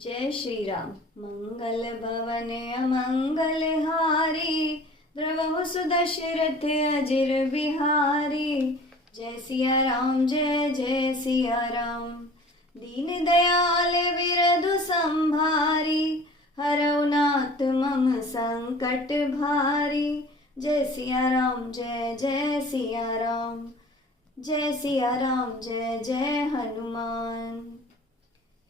जय श्री राम। मंगल भवन अमंगल हारी, द्रवहु सुदशरथ अजिर बिहारी। जय सिया राम जय जय सिया राम। दीन दयाल विरधु संभारी, हरौ नाथ मम संकट भारी। जय सिया राम जय जय सिया राम। जय सिया राम जय जय हनुमान।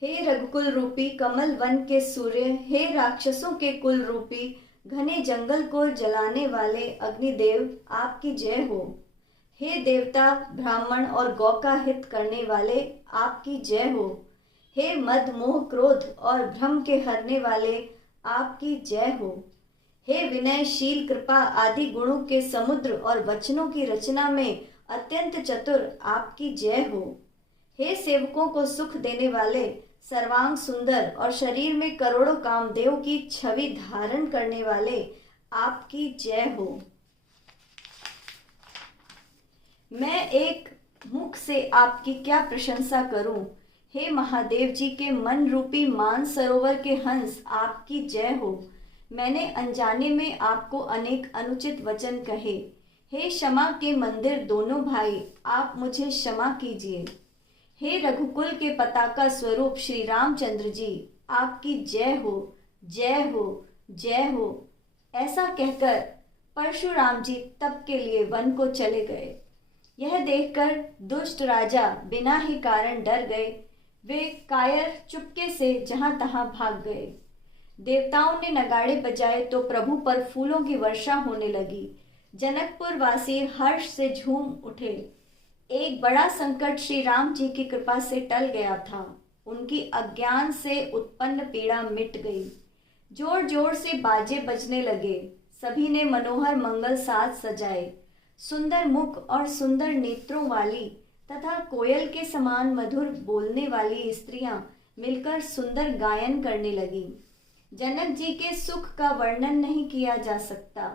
हे रघुकुल रूपी कमल वन के सूर्य, हे राक्षसों के कुल रूपी घने जंगल को जलाने वाले अग्निदेव, आपकी जय हो। हे देवता ब्राह्मण और गौ का हित करने वाले, आपकी जय हो। हे मद मोह क्रोध और भ्रम के हरने वाले, आपकी जय हो। हे विनयशील कृपा आदि गुणों के समुद्र और वचनों की रचना में अत्यंत चतुर, आपकी जय हो। हे सेवकों को सुख देने वाले, सर्वांग सुंदर और शरीर में करोड़ों कामदेव की छवि धारण करने वाले, आपकी जय हो। मैं एक मुख से आपकी क्या प्रशंसा करूं। हे महादेव जी के मन रूपी मान सरोवर के हंस, आपकी जय हो। मैंने अनजाने में आपको अनेक अनुचित वचन कहे। हे क्षमा के मंदिर दोनों भाई, आप मुझे क्षमा कीजिए। हे रघुकुल के पताका स्वरूप श्री रामचंद्र जी, आपकी जय हो जय हो जय हो। ऐसा कहकर परशुराम जी तप के लिए वन को चले गए। यह देखकर दुष्ट राजा बिना ही कारण डर गए। वे कायर चुपके से जहां तहां भाग गए। देवताओं ने नगाड़े बजाए तो प्रभु पर फूलों की वर्षा होने लगी। जनकपुर वासी हर्ष से झूम उठे। एक बड़ा संकट श्री राम जी की कृपा से टल गया था। उनकी अज्ञान से उत्पन्न पीड़ा मिट गई। जोर जोर से बाजे बजने लगे। सभी ने मनोहर मंगल साज सजाए। सुंदर मुख और सुंदर नेत्रों वाली तथा कोयल के समान मधुर बोलने वाली स्त्रियां मिलकर सुंदर गायन करने लगी। जनक जी के सुख का वर्णन नहीं किया जा सकता।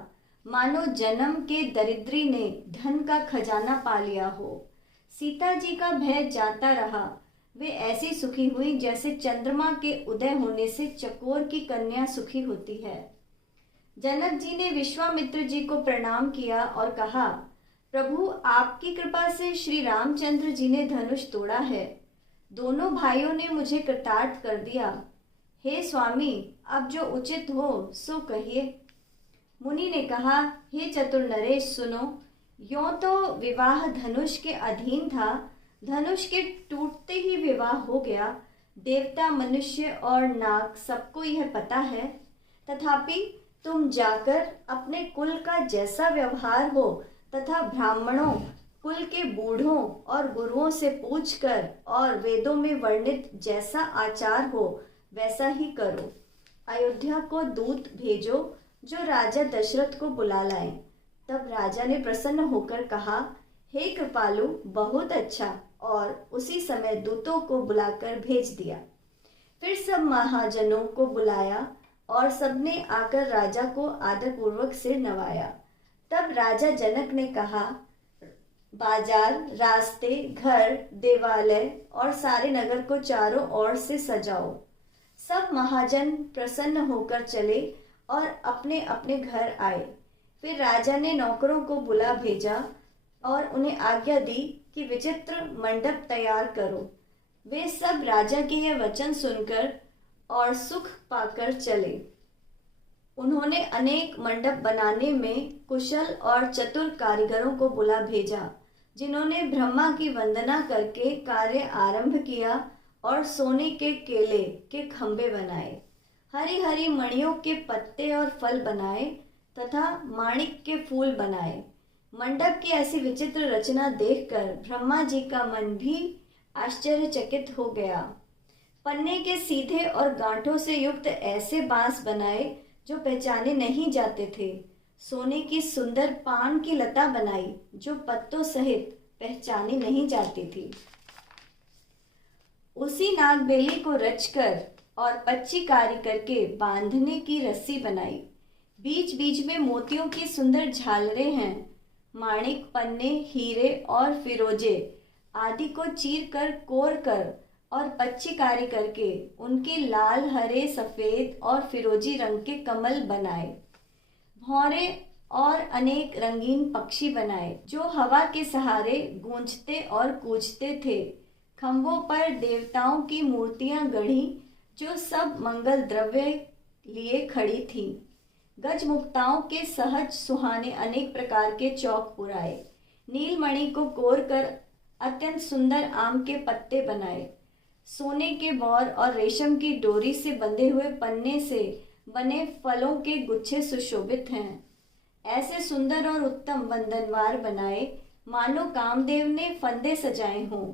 मानो जन्म के दरिद्री ने धन का खजाना पा लिया हो। सीता जी का भय जाता रहा। वे ऐसी सुखी हुई जैसे चंद्रमा के उदय होने से चकोर की कन्या सुखी होती है। जनक जी ने विश्वामित्र जी को प्रणाम किया और कहा, प्रभु आपकी कृपा से श्री रामचंद्र जी ने धनुष तोड़ा है। दोनों भाइयों ने मुझे कृतार्थ कर दिया। हे स्वामी, अब जो उचित हो सो कहिए। मुनि ने कहा, हे चतुर नरेश सुनो। यों तो विवाह धनुष के अधीन था। धनुष के टूटते ही विवाह हो गया। देवता मनुष्य और नाग सबको यह पता है। तथापि तुम जाकर अपने कुल का जैसा व्यवहार हो तथा ब्राह्मणों कुल के बूढ़ों और गुरुओं से पूछकर और वेदों में वर्णित जैसा आचार हो वैसा ही करो। अयोध्या को दूत भेजो जो राजा दशरथ को बुला लाए। तब राजा ने प्रसन्न होकर कहा, हे कृपालु, बहुत अच्छा। और उसी समय दूतों को बुलाकर भेज दिया। फिर सब महाजनों को बुलाया और सबने आकर राजा को आदरपूर्वक सिर नवाया। तब राजा जनक ने कहा, बाजार, रास्ते, घर, देवालय और सारे नगर को चारों ओर से सजाओ। सब महाजन प्रसन्न होकर चले और अपने अपने घर आए। फिर राजा ने नौकरों को बुला भेजा और उन्हें आज्ञा दी कि विचित्र मंडप तैयार करो। वे सब राजा के यह वचन सुनकर और सुख पाकर चले। उन्होंने अनेक मंडप बनाने में कुशल और चतुर कारीगरों को बुला भेजा, जिन्होंने ब्रह्मा की वंदना करके कार्य आरंभ किया और सोने के केले के खंभे बनाए, हरी हरी मणियों के पत्ते और फल बनाए तथा माणिक के फूल बनाए। मंडप की ऐसी विचित्र रचना देखकर ब्रह्मा जी का मन भी आश्चर्यचकित हो गया। पन्ने के सीधे और गांठों से युक्त ऐसे बांस बनाए जो पहचाने नहीं जाते थे। सोने की सुंदर पान की लता बनाई जो पत्तों सहित पहचानी नहीं जाती थी। उसी नागबेली को रचकर और पच्ची कारी करके बांधने की रस्सी बनाई। बीच बीच में मोतियों की सुंदर झालरें हैं। माणिक, पन्ने, हीरे और फिरोजे आदि को चीर कर कोर कर और पच्चीकारी करके उनके लाल, हरे, सफेद और फिरोजी रंग के कमल बनाए। भौरे और अनेक रंगीन पक्षी बनाए जो हवा के सहारे गूंजते और कूजते थे। खंभों पर देवताओं की मूर्तियां गढ़ी जो सब मंगल द्रव्य लिए खड़ी थीं। गजमुक्ताओं के सहज सुहाने अनेक प्रकार के चौक पुराए। नीलमणि को कोर कर अत्यंत सुंदर आम के पत्ते बनाए। सोने के बौर और रेशम की डोरी से बंधे हुए पन्ने से बने फलों के गुच्छे सुशोभित हैं। ऐसे सुंदर और उत्तम बंधनवार बनाए मानो कामदेव ने फंदे सजाए हों।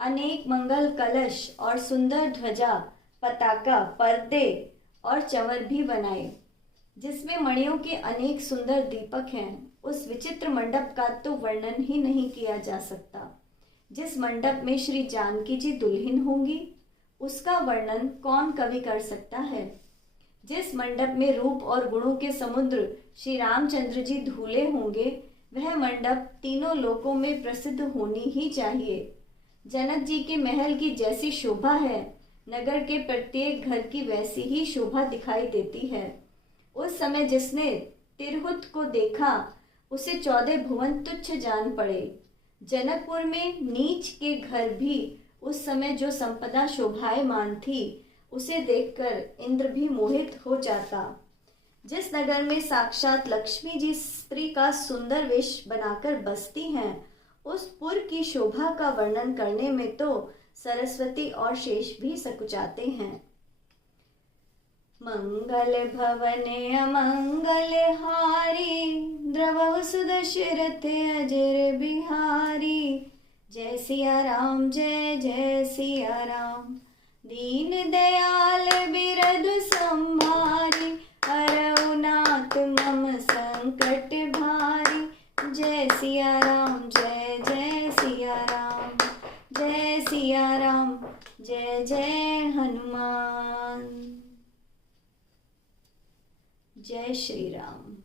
अनेक मंगल कलश और सुंदर ध्वजा, पताका, पर्दे और चंवर भी बनाए जिसमें मणियों के अनेक सुंदर दीपक हैं। उस विचित्र मंडप का तो वर्णन ही नहीं किया जा सकता। जिस मंडप में श्री जानकी जी दुल्हन होंगी उसका वर्णन कौन कवि कर सकता है। जिस मंडप में रूप और गुणों के समुद्र श्री रामचंद्र जी धूले होंगे वह मंडप तीनों लोकों में प्रसिद्ध होनी ही चाहिए। जनक जी के महल की जैसी शोभा है, नगर के प्रत्येक घर की वैसी ही शोभा दिखाई देती है। उस समय जिसने तिरहुत को देखा उसे 14 भुवन तुच्छ जान पड़े। जनकपुर में नीच के घर भी उस समय जो संपदा शोभायमान थी उसे देखकर इंद्र भी मोहित हो जाता। जिस नगर में साक्षात लक्ष्मी जी स्त्री का सुंदर वेश बनाकर बसती हैं उस पुर की शोभा का वर्णन करने में तो सरस्वती और शेष भी सकुचाते हैं। मंगल भवन अमंगल हारी, द्रवहु सुदशरथ अजर बिहारी। जय सिया राम, जय जय सिया राम। दीन दयाल बिरधु संभारी, हरऊ नाथ मम संकट भारी। जय सिया राम, जय जय सिया राम। जय सिया राम, जय जय हनुमान। जय श्री राम।